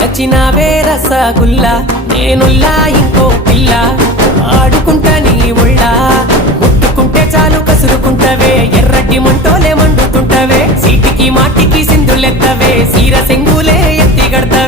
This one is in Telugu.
నచ్చినావే రసగుల్లా నేనుల్లా ఇంకో పిల్ల ఆడుకుంటా నీ ఒళ్ళా ముట్టుకుంటే చాలు కసురుకుంటవే ఎర్రటి మంటోలే మండుతుంటవే సీటికి మాటికి సింధులెత్తవే సీర సెంగులే ఎత్తి గడతా